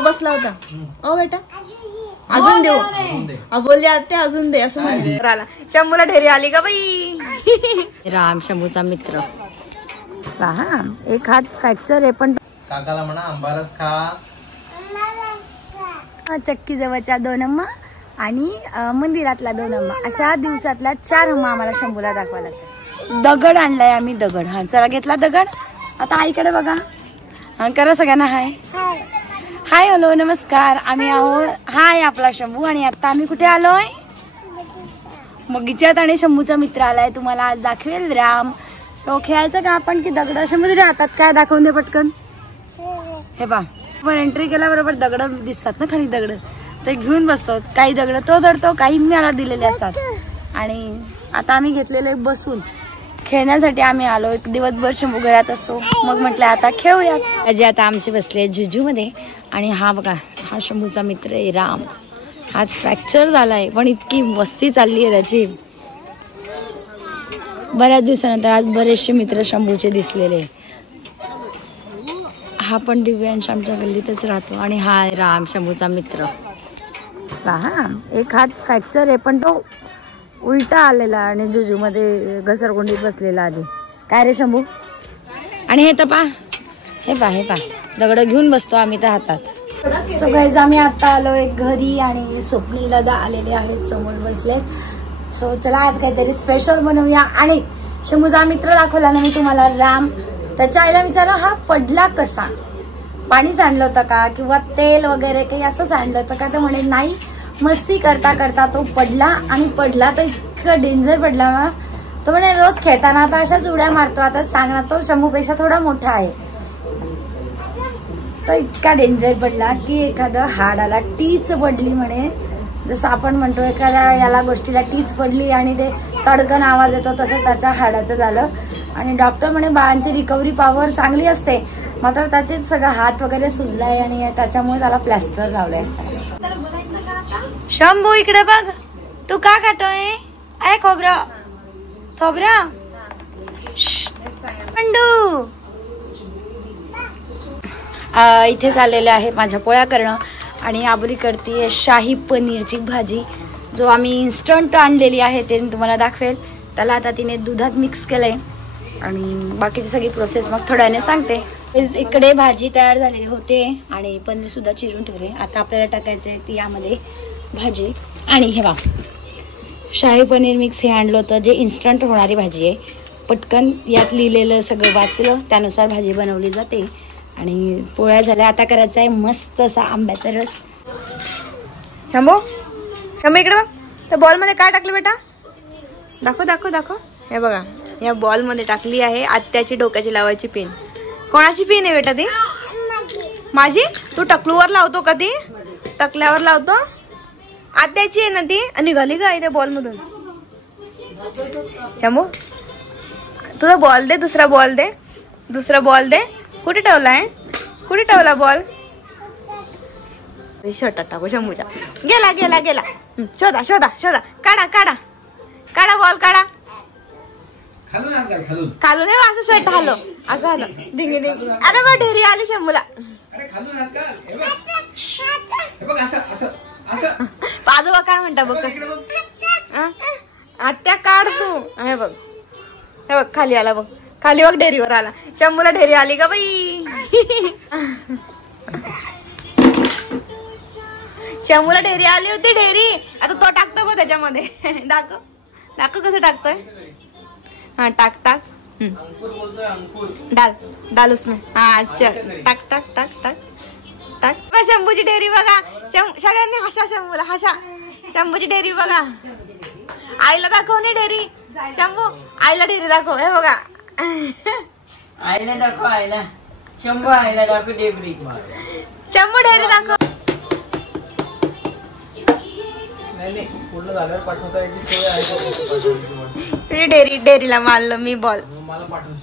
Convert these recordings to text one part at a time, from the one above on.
देव बसला होता. ओ बेटा अजून देऊ. बोलले आते अजून दे असं म्हणले. शंभूला ढेरी आली का बाई. राम शंभूचा मित्र. हा एक हात फ्रॅक्चर आहे पण काकाला म्हणा आंबारस खा. चक्की जवळच्या 2 अम्मा आणि मंदिरातला 2 अम्मा अशा दिवसातल्या 4 अम्मा आम्हाला शंभूला दाखवा लागतात. दगड आणलाय आम्ही. दगड हा चला घेतला दगड. आता आईकडे बघा. हा करा सगळ्यांना हाय हाय हॅलो नमस्कार. आम्ही आहोत हाय आपला शंभू. आणि आता आम्ही कुठे आलोय बगीच्यात. आणि शंभूचा मित्र आलाय तुम्हाला आज दाखवेल राम. तो खेळायचं का आपण की दगड. शंभू तुझ्या हातात काय दाखवून दे पटकन. हे पा पण एंट्री केल्याबरोबर दगड दिसतात ना खाली. दगड ते घेऊन बसतो. काही दगड तो चढतो काही मला दिलेले असतात. आणि आता आम्ही घेतलेले बसून खेळण्यासाठी आम्ही आलो. दिवसभर शंभू घरात असतो मग म्हटलं आता खेळूयात. आजी आता आमचे बसले जुजू मध्ये. आणि हा बघा हा शंभूचा मित्र आहे राम. आज फ्रॅक्चर झालाय पण इतकी मस्ती चालली आहे त्याची. बऱ्याच दिवसानंतर आज बरेचसे मित्र शंभूचे दिसलेले. हा पण दिव्यांश आमच्या गल्लीतच राहतो. आणि हा राम शंभूचा मित्र. हा एक हात फ्रॅक्चर आहे पण तो उलटा आलेला आणि जुजू मध्ये घसरगुंडीत बसलेला आधी. काय रे शंभू. आणि हे तर पा हे पा दगड घेऊन बसतो आम्ही तर हातात. सो गाईज आम्ही आता आलोय घरी. आणि स्वप्नील दादा आलेले आहेत समोर बसलेत. सो चला आज काहीतरी स्पेशल बनवूया. आणि शंभूचा मित्र दाखवला ना मी तुम्हाला राम. त्याच्या आईला विचारलं हा पडला कसा. पाणी सांडलं होतं का किंवा तेल वगैरे काही असं सांडलं होतं का. तर म्हणे नाही मस्ती करता करता तो पडला. आणि पडला तर इतकं डेंजर पडला ना. तो म्हणे रोज खेळताना आता अशाच उड्या मारतो. आता सांगणार तो शंभूपेक्षा थोडा मोठा आहे. तो इतका डेंजर पडला की एखादं हाडाला टीच पडली म्हणे. जसं आपण म्हणतो एखाद्या याला गोष्टीला टीच पडली आणि ते तडकन आवाज येतो तसं त्याच्या हाडाचं झालं. आणि डॉक्टर म्हणे बाळांची रिकव्हरी पॉवर चांगली असते मात्र त्याचे सगळं हात वगैरे सुजलाय. आणि त्याच्यामुळे त्याला प्लॅस्टर लावलंय. शंभू इकडे बघ. तू का खातोय. ऐ खोबरं खोबरं पंडू. इथे चाललेले आहे माझ्या पोळ्या करणं. आणि आबोली करते शाही पनीरची भाजी. जो आम्ही इन्स्टंट आणलेली आहे ते तुम्हाला दाखवेल. त्याला आता तिने दुधात मिक्स केलंय. आणि बाकीची सगळी प्रोसेस मग थोड्याने सांगते. इकडे भाजी तयार झालेली होते आणि पनीर सुद्धा चिरून ठेवले. आता आपल्याला टाकायचं आहे ती यामध्ये भाजी. आणि हे बा शाही पनीर मिक्स हे आणलं होतं जे इन्स्टंट होणारी भाजी आहे. पटकन यात लिहिलेलं सगळं वाचलं त्यानुसार भाजी बनवली जाते. आणि पोळ्या झाल्या. आता करायचा आहे मस्त असा आंब्याचा रस. शंभू शंभू इकडे बघ. त्या बॉल मध्ये काय टाकलं बेटा. दाखव दाखव दाखव. हे बघा या बॉल मध्ये टाकली आहे आत्याची डोक्याची लावायची पेन. कोणाची पेन आहे बेटा ती. माझी. तू टकलूवर लावतो का ती. टकल्यावर लावतो. आत्याची आहे ना ती. आणि निघाली का त्या बॉल मधून. शंभू तुझा बॉल दे. दुसरा बॉल दे. दुसरा बॉल दे. कुठे ठेवलाय. कुठे ठेवला बॉल. शर्टात टाकू शंभूच्या. गेला गेला गेला. शोधा शोधा शोधा. काढा काढा काढा बॉल काढा. खालून असं स्वेट हलो असं हलो. डिंगी डिंगी. अरे बा ढेरी आली शंभूला. आजोबा काय म्हणता बघ. आत्या काढ तू. हे बघ हे बघ खाली आला बघ. खाली बघ ढेरीवर आला. शंभूला ढेरी आली का बाई. शंभूला ढेरी आली होती. ढेरी आता तो टाकतो बघ त्याच्यामध्ये. दाखव दाखव कसं टाकतोय. हाँ टाक टाक. डाल डाल उसमें. हाँ चल टाक टाक टाक टाक टाक. शंभूची ढेरी बघा. सगळ्यांनी हसा शंभूला हसा. शंभूची ढेरी बघा. आईला दाखव नाही ढेरी. शंभू आईला ढेरी दाखव. हे बघा आईला दाखव. आईला शंभू आईला दाखव. ढेरी शंभू ढेरी दाखव. ढेरी ढेरीला मारलं मी बॉल.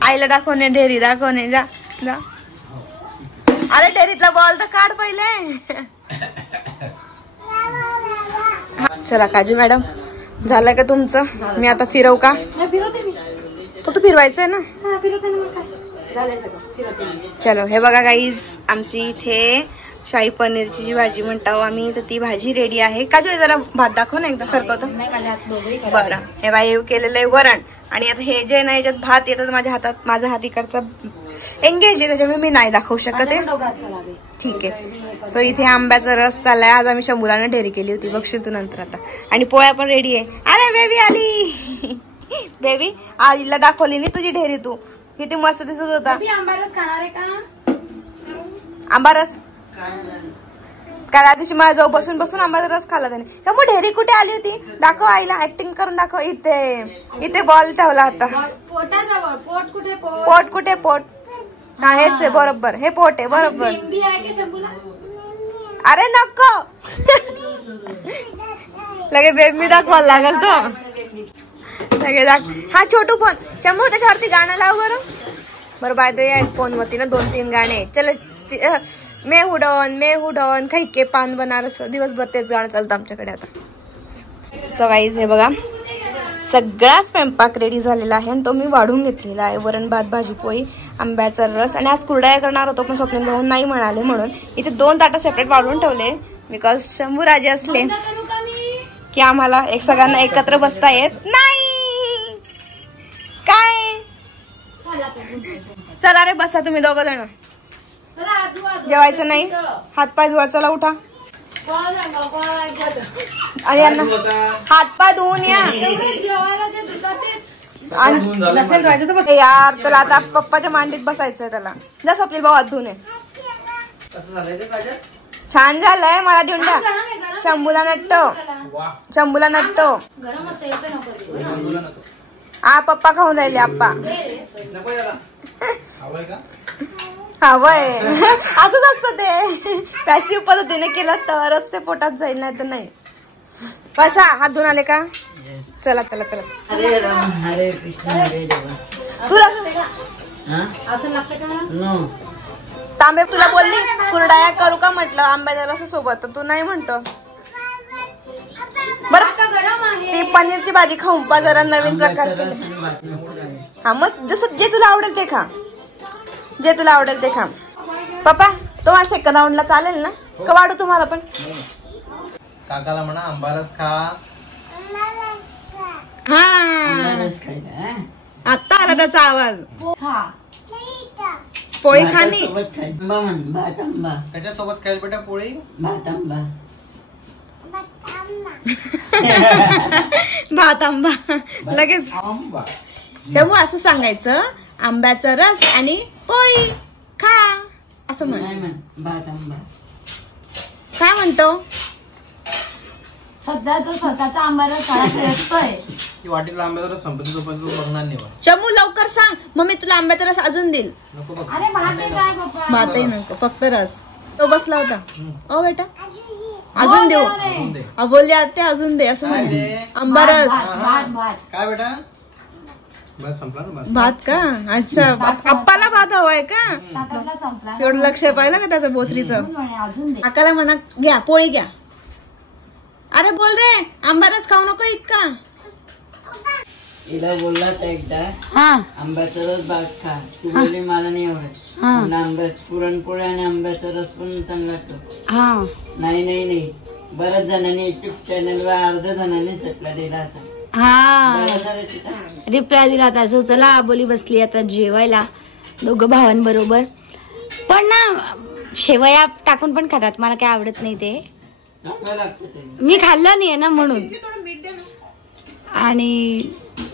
आईला दाखवणे ढेरी दाखवणे. जा जा. अरे ढेरीतला बॉल तर काढ पहिले. चला काजू मॅडम झालं का तुमचं. मी आता फिरवू का. फक्त फिरवायचंय ना. चलो हे बघा गाईज आमची इथे शाही पनीरची जी भाजी म्हणतो आम्ही, तर ती भाजी रेडी आहे. काजू जरा भात दाखव ना एकदा सरकवतो. बरं, हे बाई केलेलं आहे वरण. आणि आता हे जे नाही याच्यात भात येतात माझ्या हातात, माझा हात इकडचा एंगेज आहे त्याच्यामुळे मी नाही दाखवू शकत आहे. ठीक आहे. सो इथे आंब्याचा रस चाललाय. आज आम्ही शंभूलाने ढेरी केली होती, बघशील तू नंतर आता. आणि पोळ्या पण रेडी आहे. अरे बेबी आली. बेबी आईला दाखवली नाही तुझी ढेरी, तू किती मस्त दिसत होता. आंबारस खाणार आहे का? आंबारस काल त्या दिवशी मला जाऊ बसून बसून आंब्याचा रस खाल्ला त्याने. का मग ढेरी कुठे आली होती? दाखव आईला, ऍक्टिंग करून दाखव. इथे बॉल ठेवला होता. पोटाजवळ. पोट कुठे? पोट कुठे? पोट हा हेच आहे बरोबर, हे पोट आहे बरोबर. अरे नको लगे बेबी दाखवायला लागल तो. लगे दाखव. हा छोटू फोन शंभू, त्याच्यावरती गाणं लाव बरं. बरं बाय द या फोन वरती ना 2-3 गाणे. चल मैं हुडॉन काही के पान बनारस, दिवसभर तेच गाणं चालतं आमच्याकडे आता. सो गाईज हे बघा सगळा स्वयंपाक रेडी झालेला आहे आणि तो मी वाढून घेतलेला आहे. वरण भात भाजी पोळी आंब्याचा रस. आणि आज कुरडया करणार होतो पण स्वप्नील भाऊ नाही म्हणाले म्हणून इथे 2 ताटं सेपरेट वाढवून ठेवले. बिकॉज शंभू राजे असले की आम्हाला सगळ्यांना एकत्र बसता येत नाही. काय चला रे बसा तुम्ही 2 जण. जेवायचं नाही, हातपाय धुवा. चला उठा. आणि यांना हातपाय धुवून या. यार त्याला आता पप्पाच्या मांडीत बसायचंय त्याला. जा स्वप्नील भाऊ हात धुवून. छान झालंय, मला देऊन द्या. शंभूला नटतो. हा पप्पा खाऊन राहिले. आप्पा हवंय. असंच असतं ते. पॅसिव्ह पद्धतीने केलं तरच ते पोटात जाईल, नाही तर नाही. बसा. हात धुवून आले का? चला चला चला. हरे राम हरे कृष्ण हरे देवा. तुला असं लागतं का? नो तांबे तुला बोलली कुरडाया करू का म्हटलं आंब्याच्या रसासोबत, तर तू नाही म्हणतो. बरं ती पनीरची भाजी खाऊन पा जरा, नवीन प्रकार केले. हा मग जसं जे तुला आवडेल ते खा. जे तुला आवडेल ते खा. पप्पा तुम्हाला 2nd राऊंडला चालेल ना? का वाढू तुम्हाला पण? काकाला म्हणा आंबारस खा. हा आता आला त्याचा आवाज. पोळी खाणी. भात आंबा. त्याच्यासोबत खायला बेटा पोळी भात आंबा. भात आंबा लगेच. तेव्हा असं सांगायचं आंब्याचा रस आणि पोळी खा असं म्हण. भात आंबा काय म्हणतो? सध्या तो स्वतःचा आंबारस असतोय. वाटीला आंब्याचा रस संपत्ती बघणार नाही. शंभू लवकर सांग, मम्मी तुला आंब्याचा रस अजून देईल. अरे भात काय पप्पा? भातही नको, फक्त रस. तो बसला होता. ओ बेटा अजून देऊ. बोलले आते अजून दे असं म्हणे. आंबारस काय बेटा? भात संपला ना. भात का? अच्छा पप्पाला भात हवाय का? एवढं लक्ष पाहिलं का त्याचं बोसरीचं? काकाला म्हणा घ्या पोळी घ्या. अरे बोल रे आंबारस खाऊ नको इतका. तिला बोलला तर एकदा आंब्याचा रस भात खा. तू बोलली मला नाही आवडत. आंब्यात पुरणपोळी आणि आंब्याचा रस पण चांगला लागतो. नाही नाही नाही बऱ्याच जणांनी युट्यूब चॅनलवर अर्ध्या जणांनी सटला दिला आता. रिप्लाय दिला होता. सो चला आबोली बसली आता जेवायला 2 भावांबरोबर. पण ना शेवया टाकून पण खातात, मला काय आवडत नाही ते. मी खाल्लं नाहीये ना म्हणून. आणि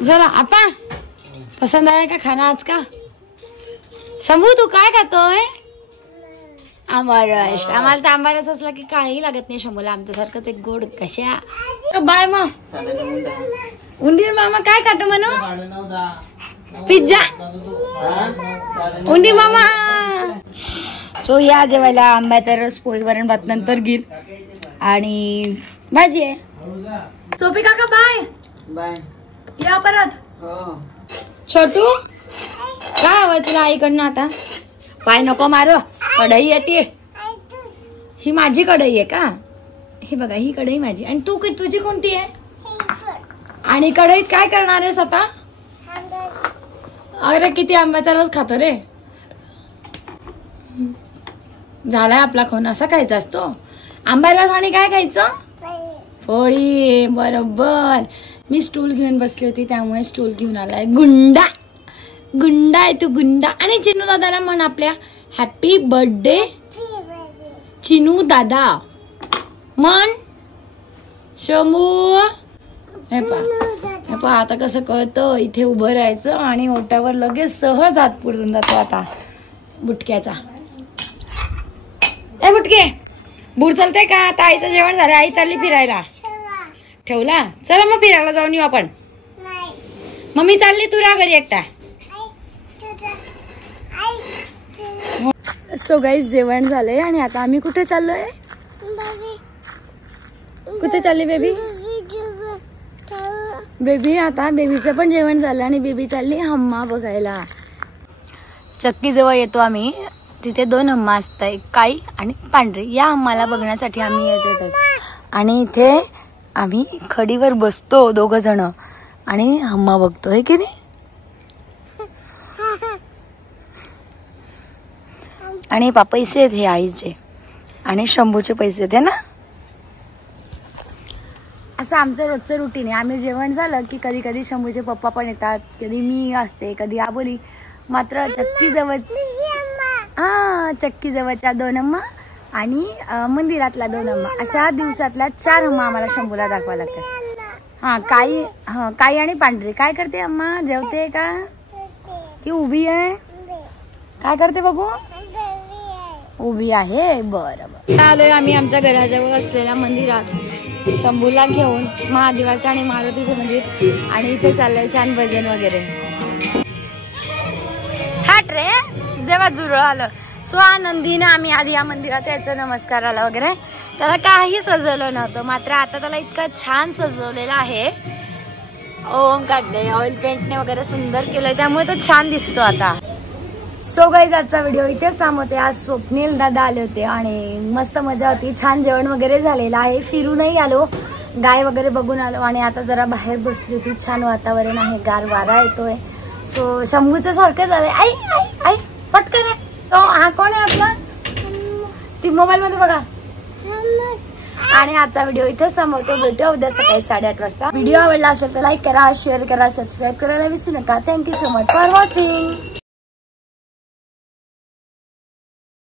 चला आपा पसंत आहे का खाना आज का? शंभू तू काय खातोय? आंबारस. आम्हाला तर आंबारस असला की काही लागत नाही शंभूला. आमच्यासारखंच एक गोड कशा. बाय मग उंदीर मामा काय खातो म्हणू? पिझ्झा. उंदीर मामा. सो या जेवायला आंब्याचा रस पोळी वरण भात नंतर गिर आणि भाजी आहे. सोपी काका बाय बाय. या परत. छोटू काय हवं तुला आईकडनं आता? पाय नको मारो. कढई येते. ही माझी कढई आहे का? हे बघा ही कढई माझी. आणि तू तुझी कोणती आहे? आणि कढईत काय करणार आहेस आता? अरे किती आंब्याचा रस खातो रे. झालाय आपला खाऊन. असा खायचा असतो आंब्याला. आणि काय खायचं? पोळी. बरोबर. मी स्टूल घेऊन बसली होती त्यामुळे स्टूल घेऊन आलाय. गुंडा गुंडा आहे तू गुंडा. आणि चिनू दादाला म्हण आपल्या हॅपी बर्थडे. चिनू दादा म्हण. शंभू हे पा आता कसं कळतं. इथे उभं राहायचं आणि ओट्यावर लगेच सहज हात पुढून जातो आता बुटक्याचा. ए बुटके बूट चालतंय का? आता आईचं जेवण झालं. आई चालली फिरायला. ठेवला. चला मग फिरायला जाऊन येऊ आपण. मम्मी चालली तू राहा घरी एकटा. सो गाईज जेवण झालंय आणि आता आम्ही कुठे चाललोय? कुठे चालली बेबी? बेबी आता बेबीचं पण जेवण झालं आणि बेबी चालली हम्मा बघायला. चक्की जवळ येतो आम्ही. तिथे 2 हम्मा असतात, एक काळी आणि पांढरी. या हम्माला बघण्यासाठी आम्ही येतो आणि इथे आम्ही खडीवर बसतो 2 जण आणि हम्मा बघतो. है की नाही? आणि पैसे आहेत हे आईचे आणि शंभूचे पैसे आहेत ना. असं आमचं रोजचं रुटीन आहे. आम्ही जेवण झालं की कधी कधी शंभूचे पप्पा पण येतात, कधी मी असते, कधी आबोली. मात्र चक्की जवळच्या 2 हम्मा आणि मंदिरातल्या 2 हम्मा अशा दिवसातल्या 4 हम्मा आम्हाला शंभूला दाखवा लागतात. काळी आणि पांढरी. काय करते अम्मा? जेवते का? ती उभी आहे. काय करते बघू? उभी आहे. बरं. आलोय आम्ही आमच्या घराजवळ असलेल्या मंदिरात शंभूला घेऊन. महादेवाचं आणि मारुतीचं मंदिर. आणि इथे चाललंय छान भजन वगैरे. हाट रे जेव्हा जुरळ आलं. सो आनंदीने आम्ही आधी या मंदिरात यायचं नमस्काराला वगैरे. त्याला काही सजवलं नव्हतं, मात्र आता त्याला इतकं छान सजवलेलं आहे. ओम काढले, ऑइल पेंटने वगैरे सुंदर केलंय त्यामुळे तो छान दिसतो आता. सो गाईज आजचा व्हिडिओ इथेच थांबवते. आज स्वप्नील दादा आले होते आणि मस्त मजा होती. छान जेवण वगैरे झालेलं आहे. फिरूनही आलो, गाय वगैरे बघून आलो आणि आता जरा बाहेर बसली होती. छान वातावरण आहे, गार वारा येतोय. सो शंभूचं सारखं झालंय. आई आई आई पटकन आहे तो. हा कोण आहे आपला? ती मोबाईल मध्ये बघा. आणि आजचा व्हिडिओ इथेच थांबवतो. भेटूया उद्या सकाळी 8:30 वाजता. व्हिडिओ आवडला असेल तर लाईक करा, शेअर करा, सबस्क्राईब करायला विसरू नका. Thank you so much for watching.